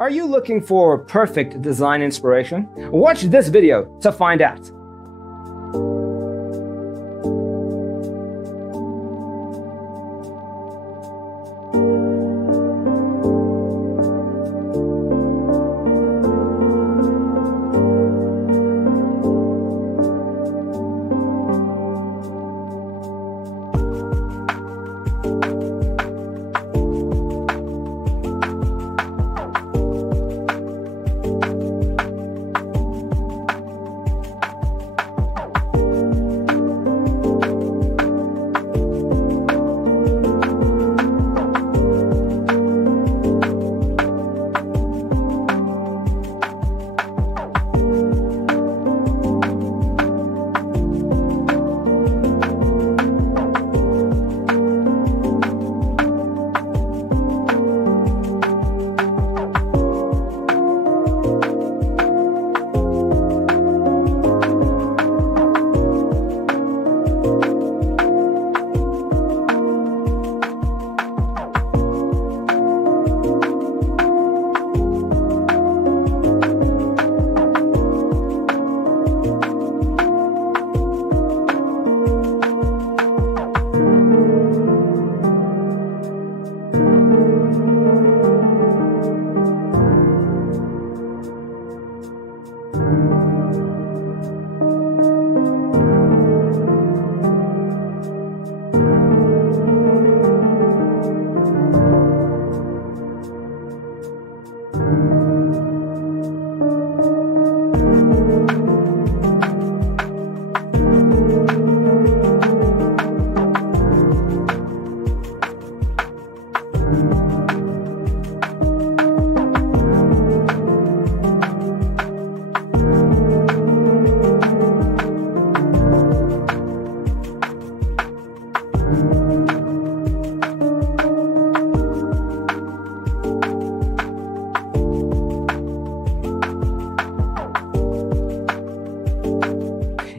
Are you looking for perfect design inspiration? Watch this video to find out.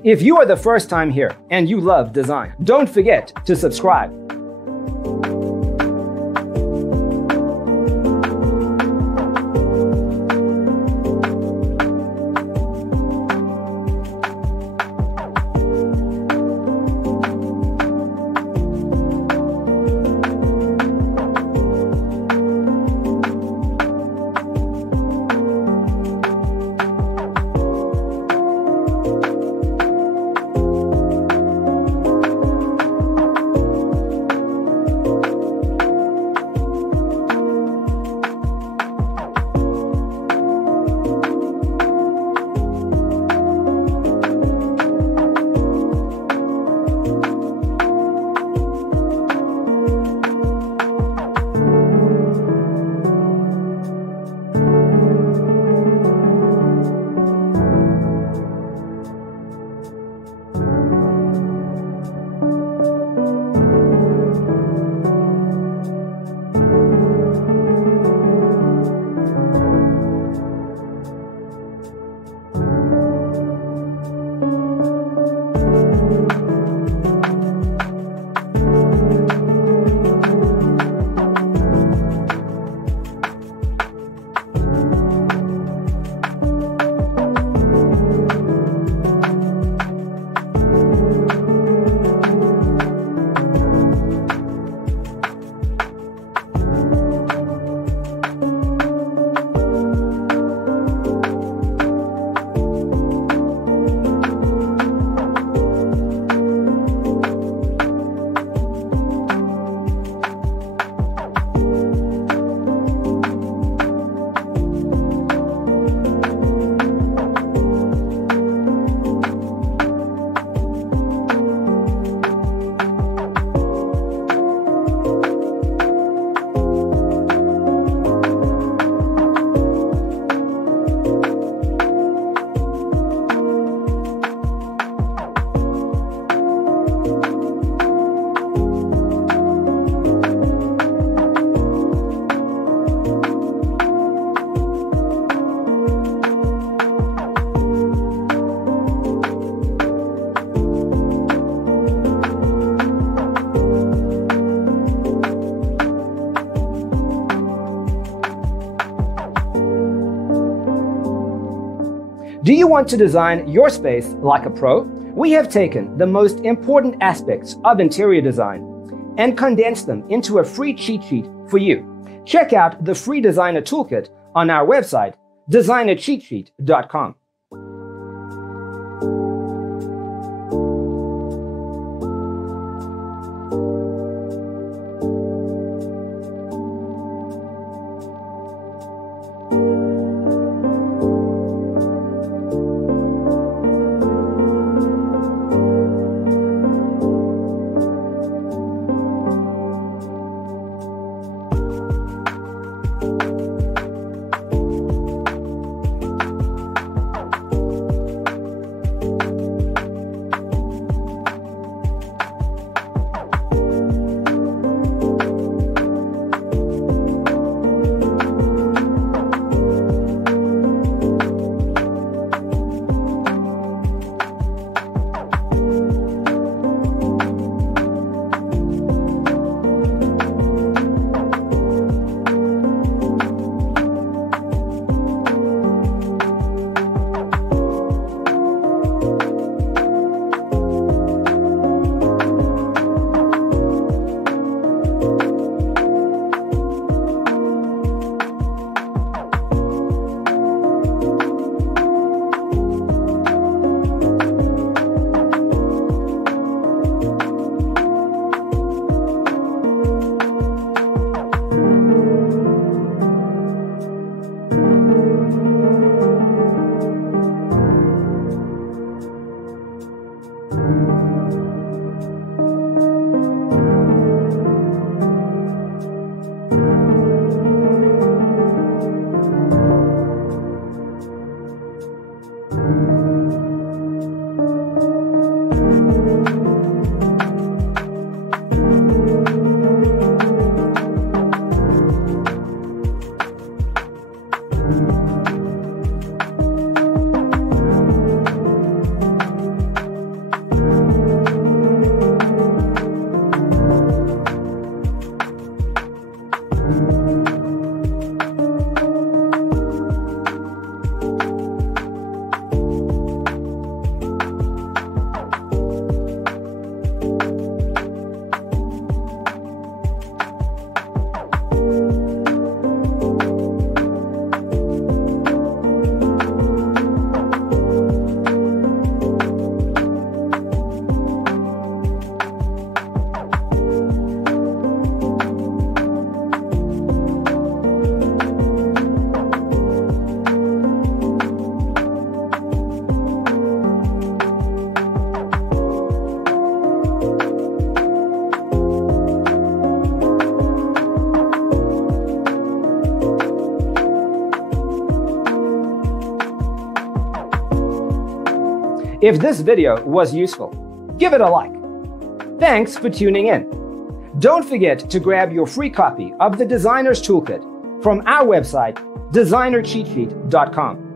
If you are the first time here and you love design, don't forget to subscribe. Do you want to design your space like a pro? We have taken the most important aspects of interior design and condensed them into a free cheat sheet for you. Check out the free designer toolkit on our website, designercheatsheet.com. If this video was useful, give it a like. Thanks for tuning in. Don't forget to grab your free copy of the Designer's Toolkit from our website, designercheatsheet.com.